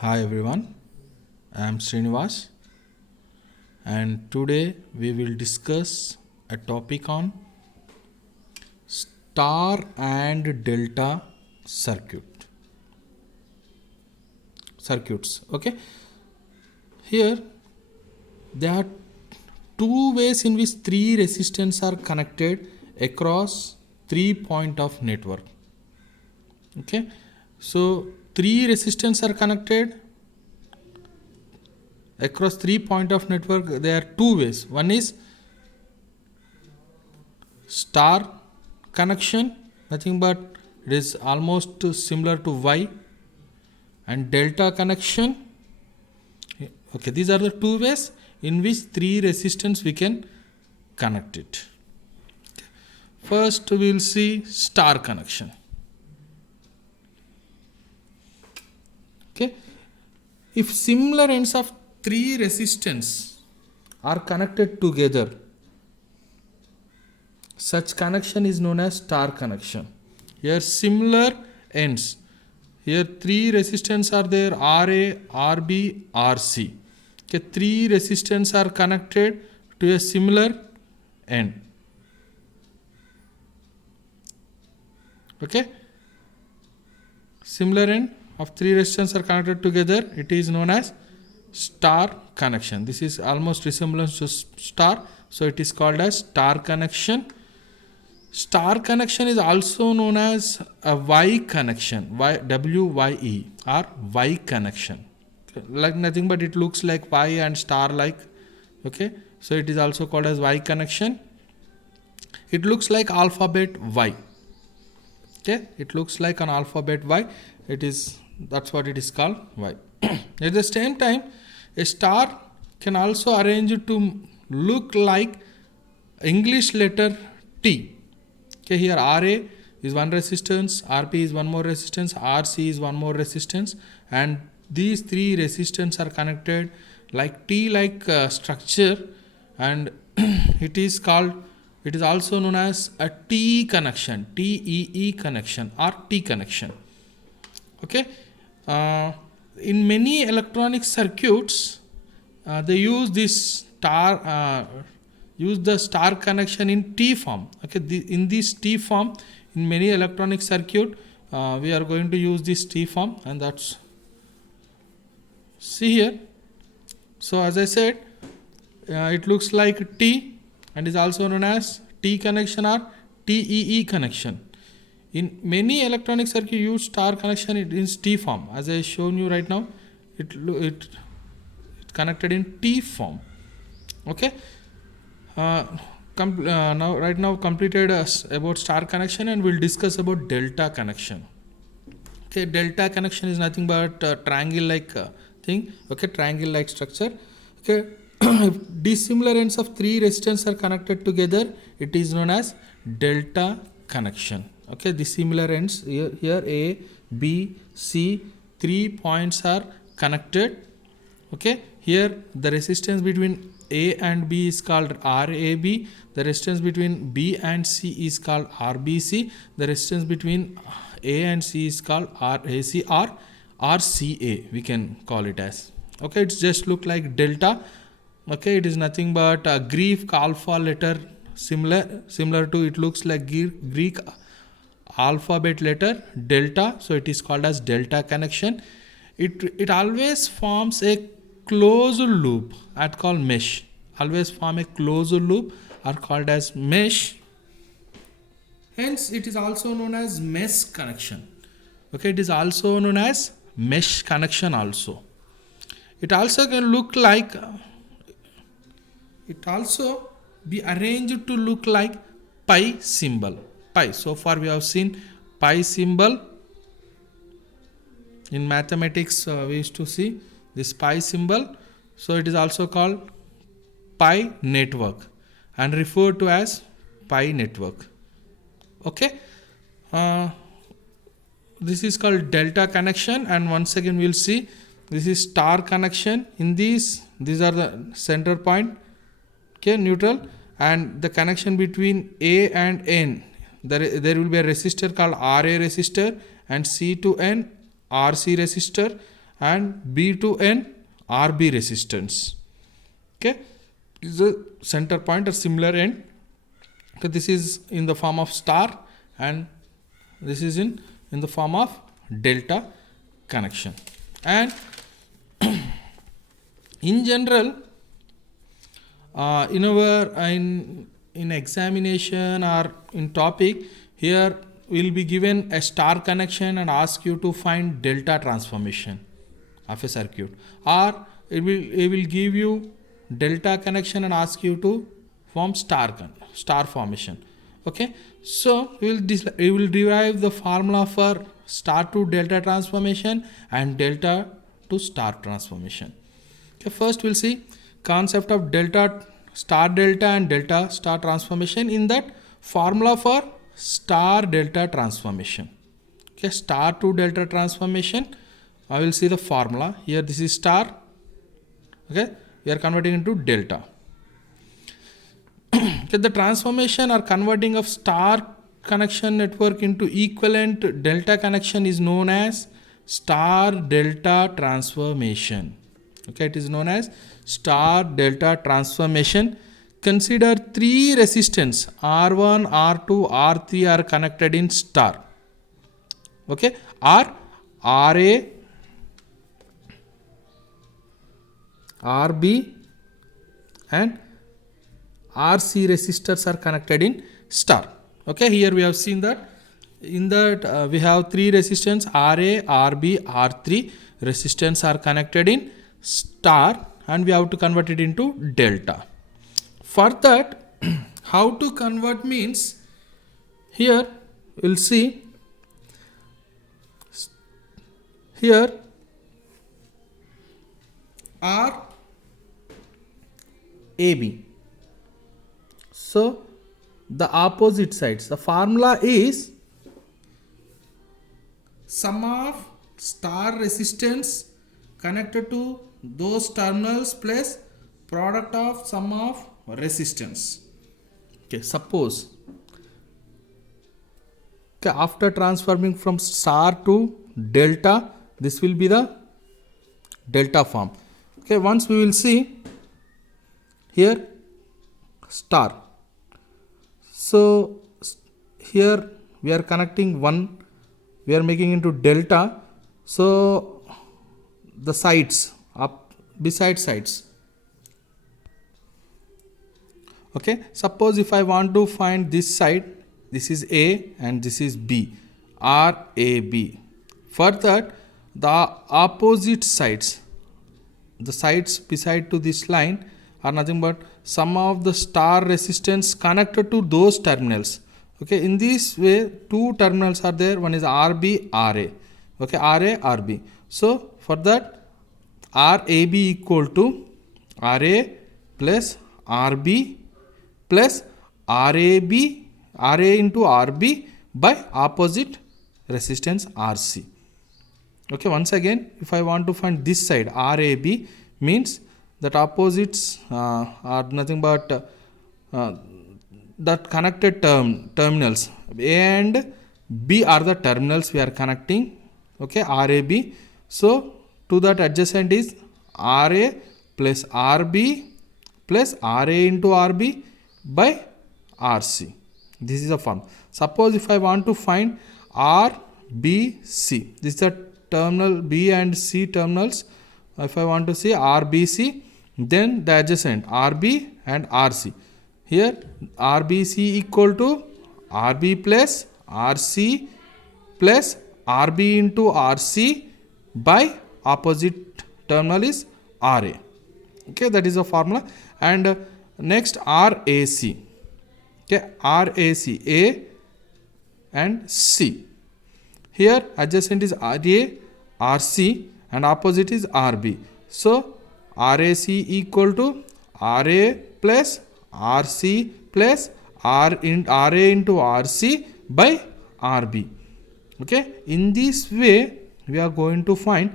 Hi everyone, I am Srinivas and today we will discuss a topic on star and delta circuits. Okay, here there are two ways in which three resistors are connected across 3 point of network. Okay, so three resistors are connected across 3 point of network. There are two ways. One is star connection, nothing but it is almost similar to Y, and delta connection. Okay, these are the two ways in which three resistors we can connect it. First we will see star connection. Okay, if similar ends of three resistors are connected together, such connection is known as star connection. Here similar ends. Here three resistors are there, RA, RB, RC. Okay, three resistors are connected to a similar end. Okay, similar end of three resistors are connected together. It is known as star connection. This is almost resemblance to star, so it is called as star connection. Star connection is also known as a Y connection, WYE or Y connection. Like nothing but it looks like Y and star like. Okay, so it is also called as Y connection. It looks like alphabet Y. Okay, it looks like an alphabet Y. That's what it is called, Y. At the same time, a star can also arrange to look like English letter T. Okay, here RA is one resistance, RP is one more resistance, RC is one more resistance, and these three resistors are connected like T-like structure, and it is also known as a T connection, TEE connection or T connection. Okay, in many electronic circuits, they use this use the star connection in T form. Okay, in this T form, in many electronic circuit, we are going to use this T form, and that's see here. So as I said, it looks like T and is also known as T connection or TEE connection. In many electronic circuit use star connection, it is T form. As I shown you right now, it connected in T form. Okay. Now completed about star connection, and we'll discuss about delta connection. Okay, delta connection is nothing but triangle like thing. Okay, triangle like structure. Okay, if dissimilar ends of three resistors are connected together, it is known as delta connection. Okay, the similar ends here A, B, C, 3 points are connected. Okay, here the resistance between A and B is called RAB. The resistance between B and C is called RBC. The resistance between A and C is called RAC or RCA, we can call it as. Okay, it's just look like delta. Okay, it is nothing but a Greek alpha letter, similar to, it looks like Greek alphabet letter delta, so it is called as delta connection. It always forms a closed loop at called mesh. Always form a closed loop are called as mesh. Hence it is also known as mesh connection. Okay, it is also known as mesh connection also. It also can look like, it also be arranged to look like pi symbol. Pi. So far we have seen pi symbol. In mathematics we used to see this pi symbol. So it is also called pi network and referred to as pi network. Okay, this is called delta connection, and once again we will see this is star connection. In these are the center point, okay, neutral, and the connection between A and N, there will be a resistor called RA resistor, and C to N RC resistor, and B to N RB resistance. Okay, this is a center point or similar end. Okay, this is in the form of star and this is in the form of delta connection. And in general, in examination or in topic, here will be given a star connection and ask you to find delta transformation of a circuit, or it will give you delta connection and ask you to form star formation. Okay, so we will derive the formula for star to delta transformation and delta to star transformation. Okay, first we'll see concept of delta and delta star transformation. In that formula for star delta transformation, okay, star to delta transformation, I will see the formula here. This is star. Okay, we are converting into delta. Okay, the transformation or converting of star connection network into equivalent delta connection is known as star delta transformation. Okay, it is known as star delta transformation. Consider three resistance R1, R2, R3 are connected in star. Okay, or RA, RB and RC resistors are connected in star. Okay, here we have seen that in that we have three resistance RA, RB, R3 resistance are connected in star and we have to convert it into delta. For that, how to convert means, here we'll see here R AB. So the opposite sides, the formula is sum of star resistance connected to those terminals plus product of sum of resistance. Okay, suppose after transforming from star to delta, this will be the delta form. Okay, once we will see here star. So here we are connecting one, we are making into delta. So the sides up beside sides. Okay, suppose if I want to find this side, this is A and this is B, RAB. For that, the opposite sides, the sides beside to this line are nothing but sum of the star resistance connected to those terminals. Okay, in this way two terminals are there, one is RB, RA. Okay, RA, RB. So for that, RAB equal to RA plus RB plus RAB, RA into RB by opposite resistance RC. Okay, once again, if I want to find this side RAB, means that opposites are nothing but that connected terminals. A and B are the terminals we are connecting. Okay, RAB. So to that adjacent is RA plus RB plus RA into RB by RC. This is a form. Suppose if I want to find RBC, this is the terminal B and C terminals. If I want to see RBC, then the adjacent RB and RC. Here RBC equal to RB plus RC plus RB into RC by opposite terminal is RA. Okay, that is a formula. And next RAC. Okay, RAC, A and C. Here adjacent is RA, RC and opposite is RB. So RAC equal to RA plus RC plus RA into RC by RB. Okay, in this way we are going to find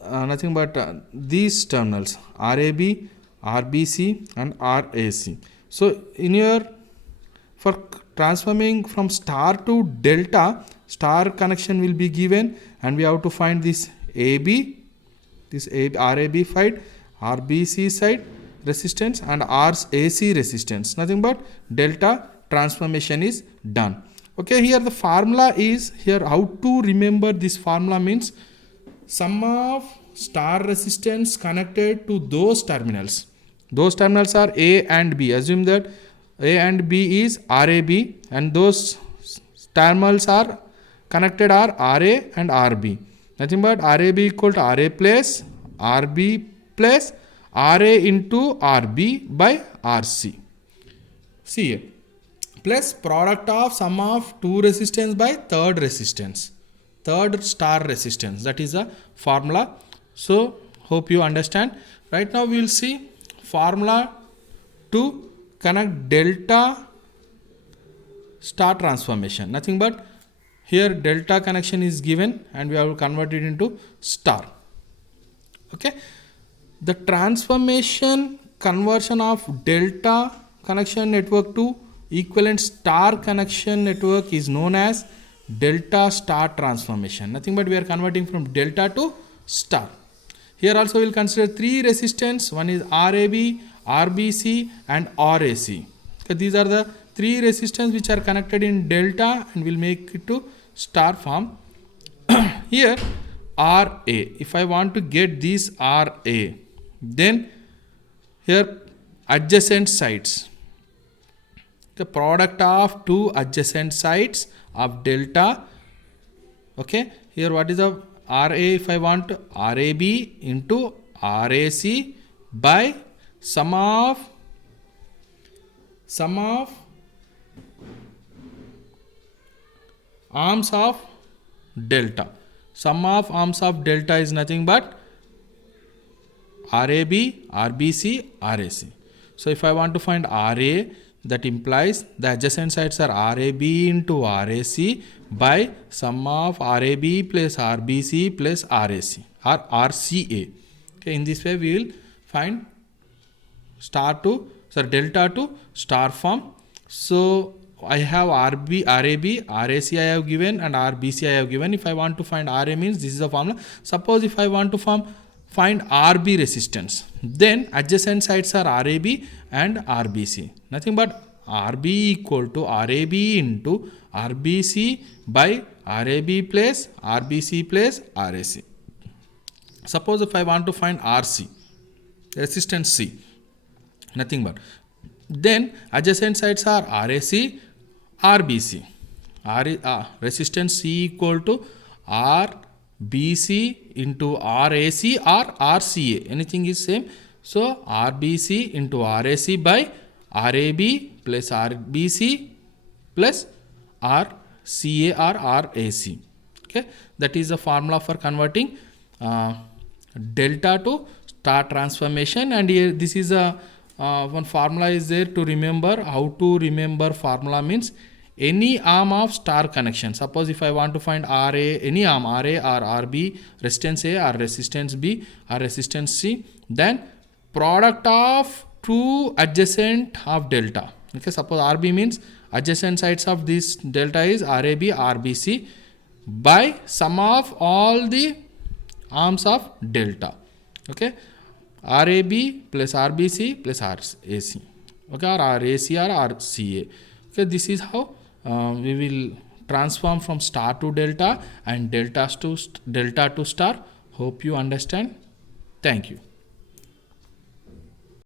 nothing but these terminals RAB, RBC and RAC. So in your, for transforming from star to delta, star connection will be given and we have to find this AB this RAB side, RBC side resistance and RAC resistance. Nothing but delta transformation is done. Okay, here the formula is here. How to remember this formula means sum of star resistance connected to those terminals. Those terminals are A and B. Assume that A and B is RAB and those terminals are connected are RA and RB. Nothing but RAB equal to RA plus RB plus RA into RB by RC. See here. Plus product of sum of two resistance by third resistance. Third star resistance. That is the formula. So hope you understand. Right now we will see formula to connect delta star transformation. Nothing but here delta connection is given and we have converted into star. Okay. The transformation conversion of delta connection network to equivalent star connection network is known as delta star transformation. Nothing but we are converting from delta to star. Here also we will consider three resistance. One is RAB, RBC and RAC. So these are the three resistance which are connected in delta and will make it to star form. Here RA. If I want to get this RA, then here adjacent sides. The product of two adjacent sides of delta. Okay. Here what is the RA? If I want RAB into RAC by sum of arms of delta. Sum of arms of delta is nothing but RAB, RBC, RAC. So if I want to find RA, that implies the adjacent sides are RAB into RAC by sum of RAB plus RBC plus RAC or RCA. Okay, in this way we will find delta to star form. So I have RAB, RAC I have given and RBC I have given. If I want to find RA means this is the formula. Suppose if I want to find RB resistance, then adjacent sides are RAB and RBC. Nothing but RB equal to RAB into RBC by RAB plus RBC plus RAC. Suppose if I want to find RC, resistance C, nothing but then adjacent sides are RAC, RBC. Resistance C equal to RBC into RAC or RCA. Anything is same. So RBC into RAC by RAB plus RBC plus RCA or RAC. Okay, that is the formula for converting delta to star transformation. And here this is a one formula is there to remember. How to remember formula means any arm of star connection. Suppose if I want to find RA, any arm RA or RB, resistance A or resistance B or resistance C, then product of two adjacent of delta. Okay, suppose RB means adjacent sides of this delta is RAB, RBC by sum of all the arms of delta. Okay, RAB plus RBC plus RAC. Okay, or RAC or RCA. Okay, this is how we will transform from star to delta and delta to star. Hope you understand. Thank you.